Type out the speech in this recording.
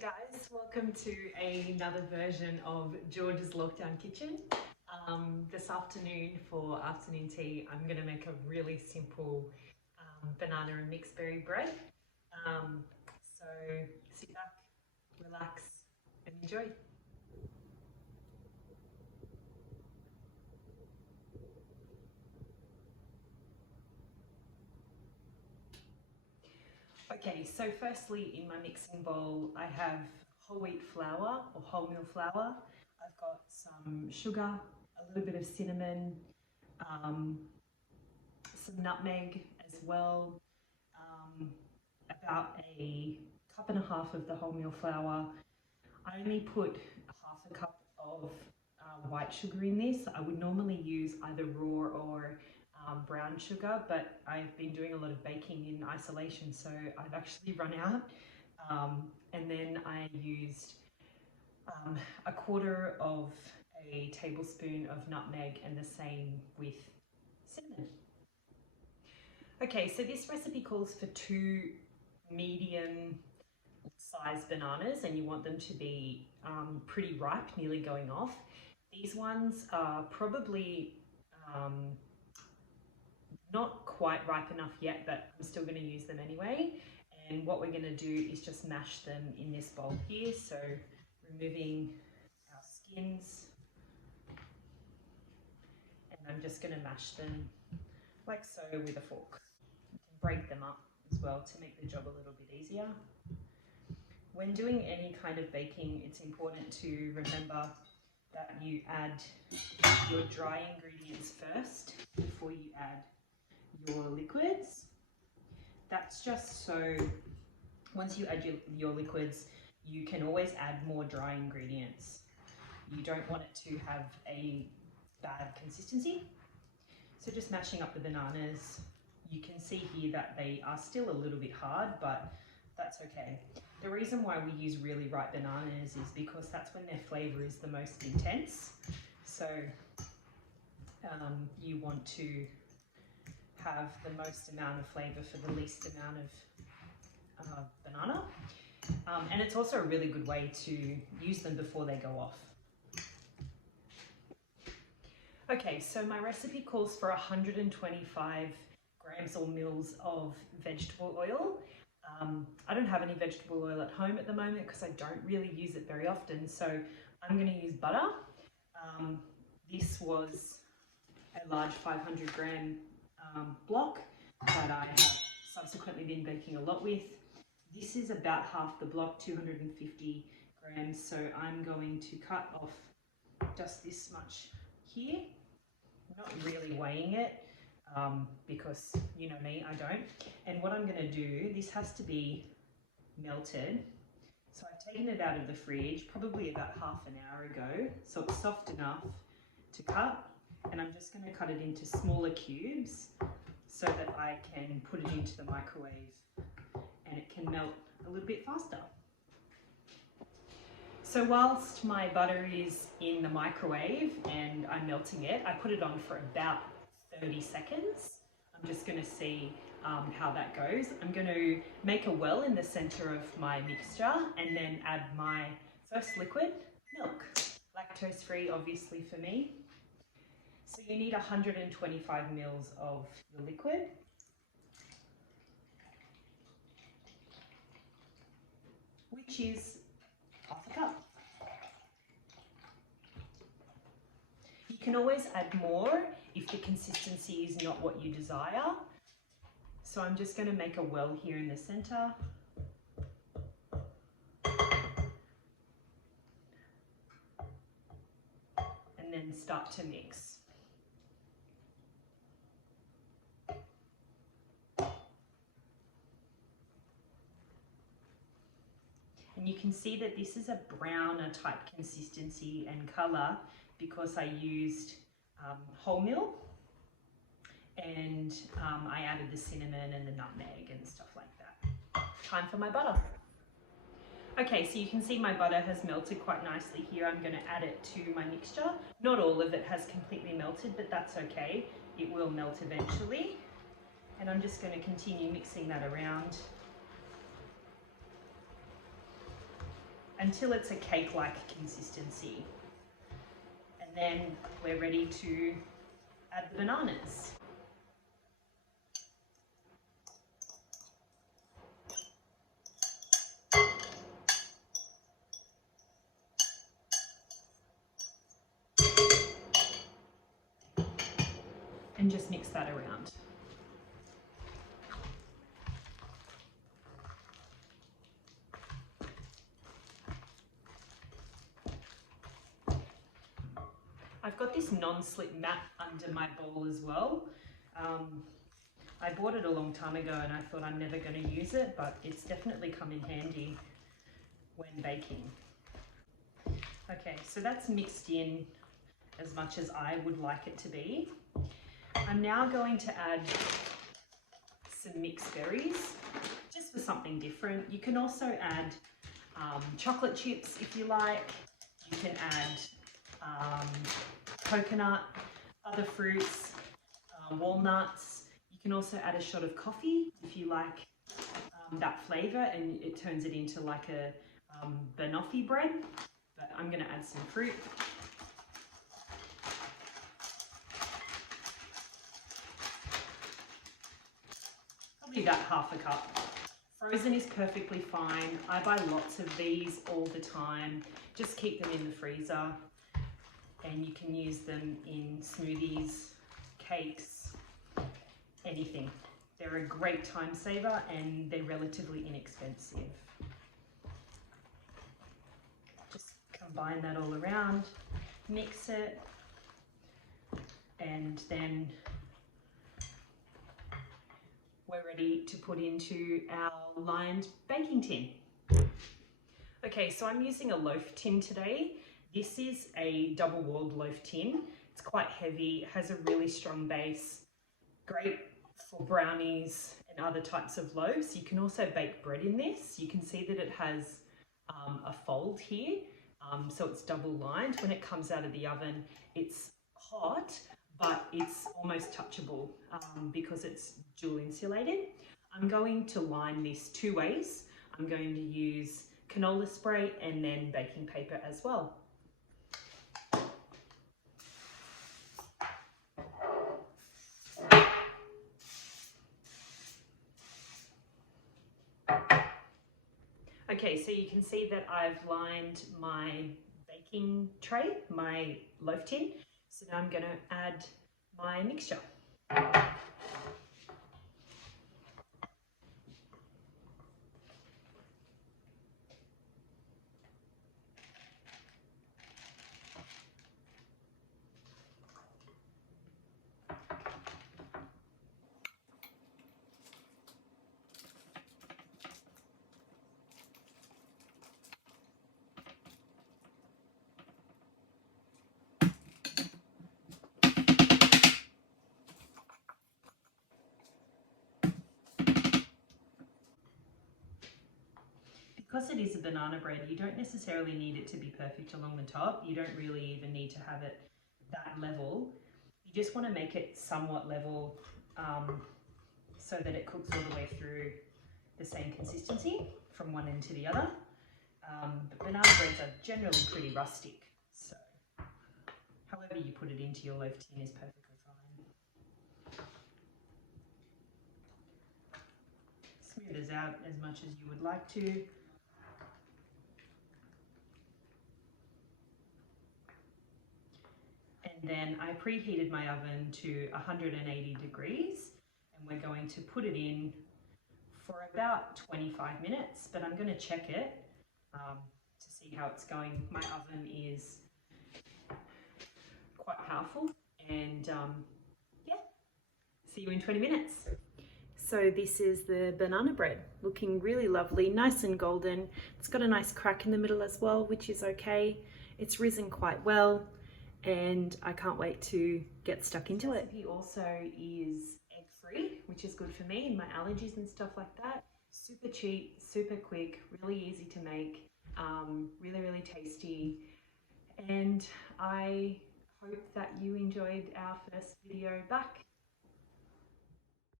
Guys, welcome to another version of George's Lockdown Kitchen. This afternoon for afternoon tea, I'm going to make a really simple banana and mixed berry bread. So sit back, relax and enjoy. Okay, so firstly in my mixing bowl I have whole wheat flour or wholemeal flour. I've got some sugar, a little bit of cinnamon, some nutmeg as well, about a cup and a half of the wholemeal flour. I only put half a cup of white sugar in this. I would normally use either raw or brown sugar, but I've been doing a lot of baking in isolation, so I've actually run out. And then I used a quarter of a tablespoon of nutmeg and the same with cinnamon. Okay, so this recipe calls for 2 medium sized bananas, and you want them to be pretty ripe, nearly going off. These ones are probably not quite ripe enough yet, but I'm still going to use them anyway. And what we're going to do is just mash them in this bowl here. So removing our skins, and I'm just going to mash them like so with a fork. You can break them up as well to make the job a little bit easier. When doing any kind of baking, it's important to remember that you add your dry ingredients first before you add your liquids. That's just so once you add your liquids, you can always add more dry ingredients. You don't want it to have a bad consistency. So just mashing up the bananas, you can see here that they are still a little bit hard, but that's okay. The reason why we use really ripe bananas is because that's when their flavour is the most intense. So you want to have the most amount of flavour for the least amount of banana. And it's also a really good way to use them before they go off. Okay, so my recipe calls for 125 grams or mils of vegetable oil. I don't have any vegetable oil at home at the moment because I don't really use it very often, so I'm going to use butter. This was a large 500 gram block that I have subsequently been baking a lot with. This is about half the block, 250 grams, so I'm going to cut off just this much here. I'm not really weighing it because you know me, I don't. And what I'm going to do, this has to be melted. So I've taken it out of the fridge probably about half an hour ago, so it's soft enough to cut. And I'm just going to cut it into smaller cubes so that I can put it into the microwave and it can melt a little bit faster. So whilst my butter is in the microwave and I'm melting it, I put it on for about 30 seconds. I'm just going to see how that goes. I'm going to make a well in the center of my mixture and then add my first liquid, milk. Lactose free, obviously, for me. So you need 125 mils of the liquid. Which is half a cup. You can always add more if the consistency is not what you desire. So I'm just going to make a well here in the center. And then start to mix. And you can see that this is a browner type consistency and colour because I used wholemeal and I added the cinnamon and the nutmeg and stuff like that. Time for my butter. Okay, so you can see my butter has melted quite nicely here. I'm going to add it to my mixture. Not all of it has completely melted, but that's okay. It will melt eventually. And I'm just going to continue mixing that around. until it's a cake-like consistency. And then we're ready to add the bananas. And just mix that around. I've got this non-slip mat under my bowl as well. I bought it a long time ago and I thought I'm never going to use it, but it's definitely come in handy when baking. Okay, so that's mixed in as much as I would like it to be. I'm now going to add some mixed berries, just for something different. You can also add chocolate chips if you like. You can add coconut, other fruits, walnuts. You can also add a shot of coffee if you like that flavour, and it turns it into like a banoffee bread. But I'm going to add some fruit. Probably about half a cup. Frozen is perfectly fine. I buy lots of these all the time. Just keep them in the freezer, and you can use them in smoothies, cakes, anything. They're a great time saver and they're relatively inexpensive. Just combine that all around, mix it, and then we're ready to put into our lined baking tin. Okay, so I'm using a loaf tin today. This is a double-walled loaf tin. It's quite heavy, has a really strong base, great for brownies and other types of loaves. You can also bake bread in this. You can see that it has a fold here, so it's double lined. When it comes out of the oven, it's hot, but it's almost touchable because it's dual insulated. I'm going to line this two ways. I'm going to use canola spray and then baking paper as well. Okay, so you can see that I've lined my baking tray, my loaf tin. So now I'm going to add my mixture. Because it is a banana bread, you don't necessarily need it to be perfect along the top. You don't really even need to have it that level. You just want to make it somewhat level so that it cooks all the way through the same consistency from one end to the other. But banana breads are generally pretty rustic, so however you put it into your loaf tin is perfectly fine. Smooth this out as much as you would like to. And then I preheated my oven to 180 degrees, and we're going to put it in for about 25 minutes, but I'm going to check it to see how it's going. My oven is quite powerful, and yeah, see you in 20 minutes. So this is the banana bread, looking really lovely, nice and golden. It's got a nice crack in the middle as well, which is okay. It's risen quite well, and I can't wait to get stuck into it. He also is egg-free, which is good for me and my allergies and stuff like that. Super cheap, super quick, really easy to make, really, really tasty. And I hope that you enjoyed our first video back.